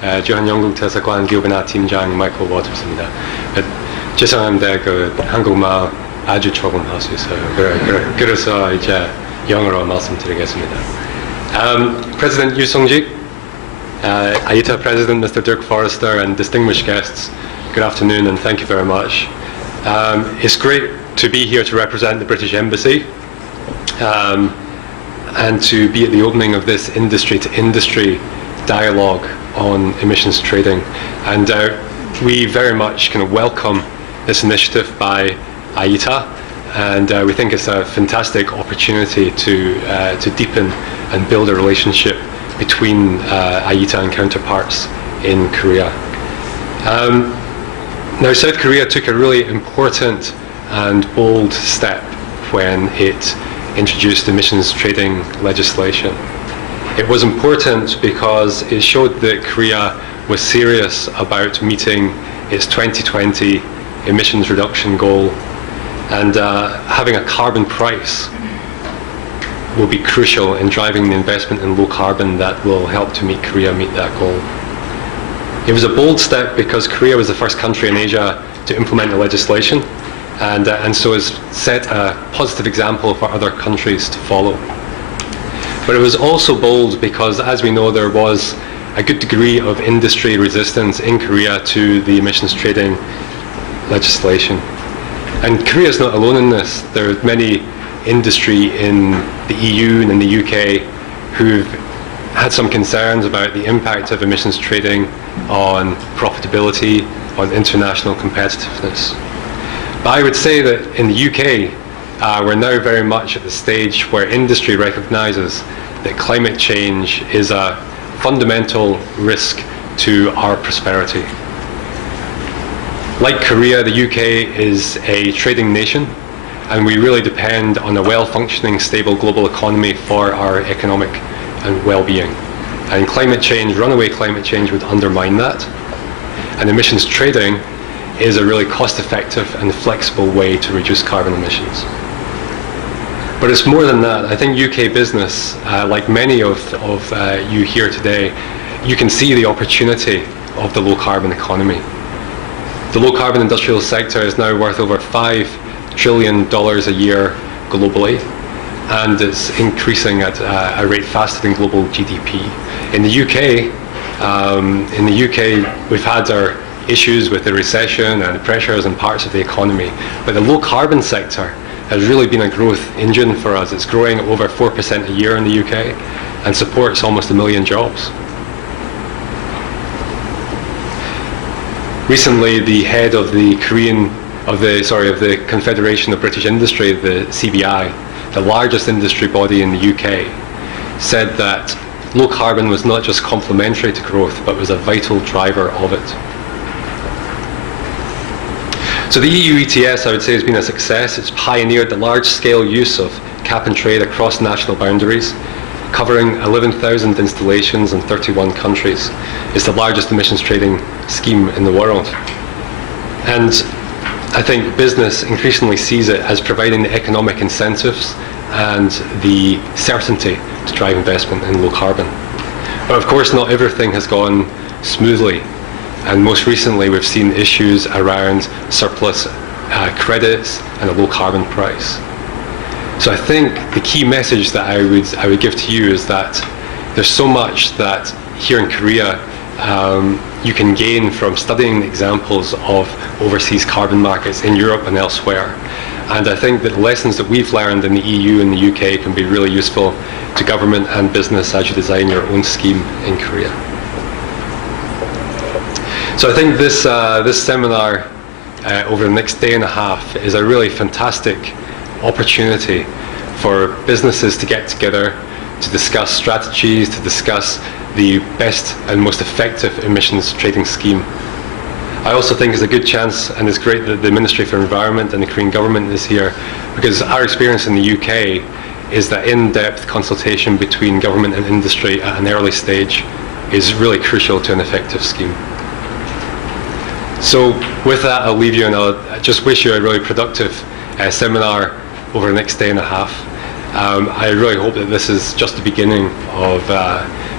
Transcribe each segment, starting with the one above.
주한영국대사관 기업인화 팀장 마이클 워터스입니다. 죄송합니다. 그 한국말 아주 조금 할 수 있어요. 그래서 이제 영어로 말씀드리겠습니다. President Yu Sung-jik, IETA President Mr. Dirk Forrester, and distinguished guests, good afternoon and thank you very much. It's great to be here to represent the British Embassy and to be at the opening of this industry-to-industry dialogue on emissions trading. And we very much kind of welcome this initiative by IETA, and we think it's a fantastic opportunity to deepen and build a relationship between IETA and counterparts in Korea. Now, South Korea took a really important and bold step when it introduced emissions trading legislation. It was important because it showed that Korea was serious about meeting its 2020 emissions reduction goal, and having a carbon price will be crucial in driving the investment in low carbon that will help to meet Korea meet that goal. It was a bold step because Korea was the first country in Asia to implement the legislation, and so has set a positive example for other countries to follow. But it was also bold because, as we know, there was a good degree of industry resistance in Korea to the emissions trading legislation. And Korea is not alone in this. There are many industry in the EU and in the UK who've had some concerns about the impact of emissions trading on profitability, on international competitiveness. But I would say that in the UK, we're now very much at the stage where industry recognises that climate change is a fundamental risk to our prosperity. Like Korea, the UK is a trading nation, and we really depend on a well-functioning, stable global economy for our economic and well-being. And climate change, runaway climate change, would undermine that. And emissions trading is a really cost-effective and flexible way to reduce carbon emissions. But it's more than that. I think UK business, like many of you here today, you can see the opportunity of the low-carbon economy. The low-carbon industrial sector is now worth over $5 trillion a year globally, and it's increasing at a rate faster than global GDP. In the UK, we've had our issues with the recession and the pressures in parts of the economy, but the low-carbon sector has really been a growth engine for us. It's growing over 4% a year in the UK and supports almost 1 million jobs. Recently, the head of the Confederation of British Industry, the CBI, the largest industry body in the UK, said that low carbon was not just complementary to growth, but was a vital driver of it. So the EU ETS, I would say, has been a success. It's pioneered the large-scale use of cap and trade across national boundaries, covering 11,000 installations in 31 countries. It's the largest emissions trading scheme in the world. And I think business increasingly sees it as providing the economic incentives and the certainty to drive investment in low carbon. But of course, not everything has gone smoothly. And most recently, we've seen issues around surplus credits and a low carbon price. So I think the key message that I would give to you is that there's so much that here in Korea you can gain from studying examples of overseas carbon markets in Europe and elsewhere. And I think that the lessons that we've learned in the EU and the UK can be really useful to government and business as you design your own scheme in Korea. So I think this seminar over the next day and a half is a really fantastic opportunity for businesses to get together, to discuss strategies, to discuss the best and most effective emissions trading scheme. I also think it's a good chance, and it's great that the Ministry for Environment and the Korean government is here, because our experience in the UK is that in-depth consultation between government and industry at an early stage is really crucial to an effective scheme. So with that, I'll leave you, and I'll just wish you a really productive seminar over the next day and a half. I really hope that this is just the beginning of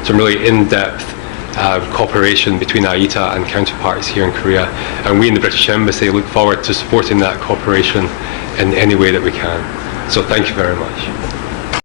some really in-depth cooperation between IETA and counterparts here in Korea, and we in the British Embassy look forward to supporting that cooperation in any way that we can. So thank you very much.